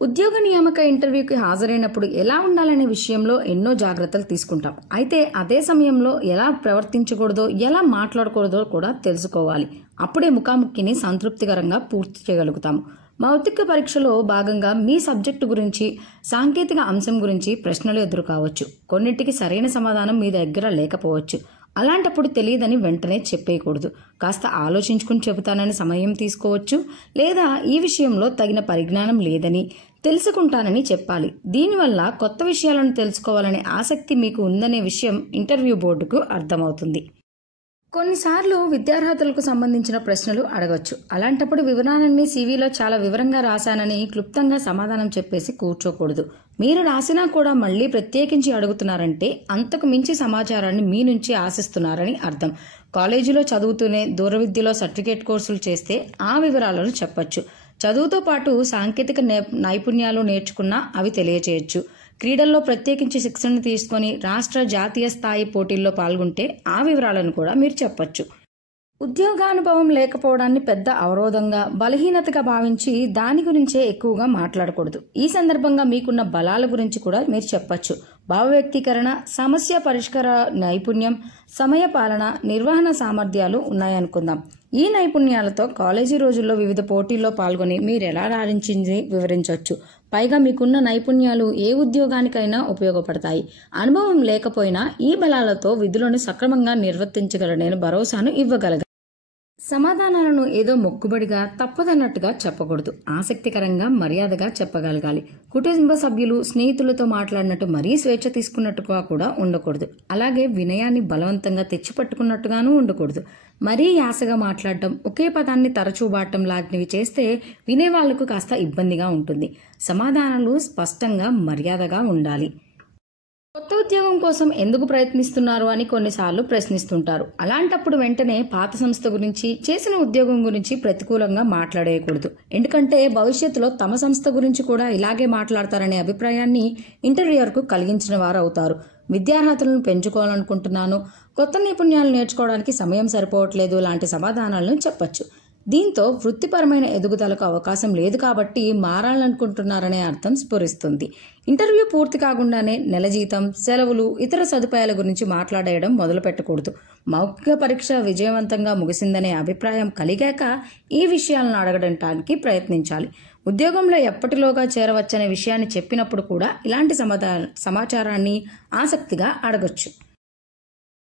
ఉద్యోగ నియామక ఇంటర్వ్యూకి హాజరైనప్పుడు ఎలా ఉండాలనే విషయంలో ఎన్నో జాగ్రత్తలు తీసుకుంటాం. అయితే అదే సమయంలో ఎలా ప్రవర్తించకూడదో, ఎలా మాట్లాడకూడదో కూడా తెలుసుకోవాలి. అప్పుడే ముఖాముఖిని సంతృప్తికరంగా పూర్తి చేయగలుగుతాము. భౌతిక పరీక్షలో భాగంగా మీ సబ్జెక్టు గురించి, సాంకేతిక అంశం గురించి ప్రశ్నలు ఎదురు కావచ్చు. కొన్నింటికి సరైన సమాధానం మీ దగ్గర లేకపోవచ్చు. అలాంటప్పుడు తెలియదని వెంటనే చెప్పేయకూడదు. కాస్త ఆలోచించుకుని చెబుతానని సమయం తీసుకోవచ్చు. లేదా ఈ విషయంలో తగిన పరిజ్ఞానం లేదని, తెలుసుకుంటానని చెప్పాలి. దీనివల్ల కొత్త విషయాలను తెలుసుకోవాలనే ఆసక్తి మీకు ఉందనే విషయం ఇంటర్వ్యూ బోర్డుకు అర్థమవుతుంది. కొన్నిసార్లు విద్యార్హతలకు సంబంధించిన ప్రశ్నలు అడగొచ్చు. అలాంటప్పుడు వివరాలన్నీ సీవీలో చాలా వివరంగా రాశానని క్లుప్తంగా సమాధానం చెప్పేసి కూర్చోకూడదు. మీరు రాసినా కూడా మళ్లీ ప్రత్యేకించి అడుగుతున్నారంటే అంతకు మించి సమాచారాన్ని మీ నుంచి ఆశిస్తున్నారని అర్థం. కాలేజీలో చదువుతూనే దూర విద్యలో సర్టిఫికేట్ కోర్సులు చేస్తే ఆ వివరాలను చెప్పొచ్చు. చదువుతో పాటు సాంకేతిక నైపుణ్యాలు నేర్చుకున్నా అవి తెలియచేయచ్చు. క్రీడల్లో ప్రత్యేకించి శిక్షణ తీసుకొని రాష్ట్ర, జాతీయ స్థాయి పోటీల్లో పాల్గొంటే ఆ వివరాలను కూడా మీరు చెప్పొచ్చు. ఉద్యోగానుభవం లేకపోవడాన్ని పెద్ద అవరోధంగా, బలహీనతగా భావించి దాని గురించే ఎక్కువగా మాట్లాడకూడదు. ఈ సందర్భంగా మీకున్న బలాల గురించి కూడా మీరు చెప్పొచ్చు. భావ వ్యక్తీకరణ, సమస్య పరిష్కార నైపుణ్యం, సమయ పాలన, నిర్వహణ సామర్థ్యాలు ఉన్నాయనుకుందాం. ఈ నైపుణ్యాలతో కాలేజీ రోజుల్లో వివిధ పోటీల్లో పాల్గొని మీరు ఎలా రాణించింది వివరించవచ్చు. పైగా మీకున్న నైపుణ్యాలు ఏ ఉద్యోగానికైనా ఉపయోగపడతాయి. అనుభవం లేకపోయినా ఈ బలాలతో విధులను సక్రమంగా నిర్వర్తించగలనని భరోసాను ఇవ్వగలగాలి. సమాధానాలను ఏదో మొక్కుబడిగా, తప్పదన్నట్టుగా చెప్పకూడదు. ఆసక్తికరంగా, మర్యాదగా చెప్పగలగాలి. కుటుంబ సభ్యులు, స్నేహితులతో మాట్లాడినట్టు మరీ స్వేచ్ఛ తీసుకున్నట్టుగా కూడా ఉండకూడదు. అలాగే వినయాన్ని బలవంతంగా తెచ్చిపట్టుకున్నట్టుగానూ ఉండకూడదు. మరీ యాసగా మాట్లాడటం, ఒకే పదాన్ని తరచూ వాడటం లాంటివి చేస్తే వినేవాళ్లకు కాస్త ఇబ్బందిగా ఉంటుంది. సమాధానాలు స్పష్టంగా, మర్యాదగా ఉండాలి. కొత్త ఉద్యోగం కోసం ఎందుకు ప్రయత్నిస్తున్నారు అని కొన్నిసార్లు ప్రశ్నిస్తుంటారు. అలాంటప్పుడు వెంటనే పాత సంస్థ గురించి, చేసిన ఉద్యోగం గురించి ప్రతికూలంగా మాట్లాడేయకూడదు. ఎందుకంటే భవిష్యత్తులో తమ సంస్థ గురించి కూడా ఇలాగే మాట్లాడతారనే అభిప్రాయాన్ని ఇంటర్వ్యూయర్కు కలిగించిన వారు అవుతారు. విద్యార్హతలను పెంచుకోవాలనుకుంటున్నాను, కొత్త నైపుణ్యాలు నేర్చుకోవడానికి సమయం సరిపోవట్లేదు లాంటి సమాధానాలను చెప్పొచ్చు. దీంతో వృత్తిపరమైన ఎదుగుదలకు అవకాశం లేదు కాబట్టి మారాలనుకుంటున్నారనే అర్థం స్ఫురిస్తుంది. ఇంటర్వ్యూ పూర్తి కాకుండానే నెల జీతం, సెలవులు, ఇతర సదుపాయాల గురించి మాట్లాడేయడం మొదలు పెట్టకూడదు. మౌఖిక పరీక్ష విజయవంతంగా ముగిసిందనే అభిప్రాయం కలిగాక ఈ విషయాలను అడగడానికి ప్రయత్నించాలి. ఉద్యోగంలో ఎప్పటిలోగా చేరవచ్చనే విషయాన్ని చెప్పినప్పుడు కూడా ఇలాంటి సమాచారాన్ని ఆసక్తిగా అడగొచ్చు.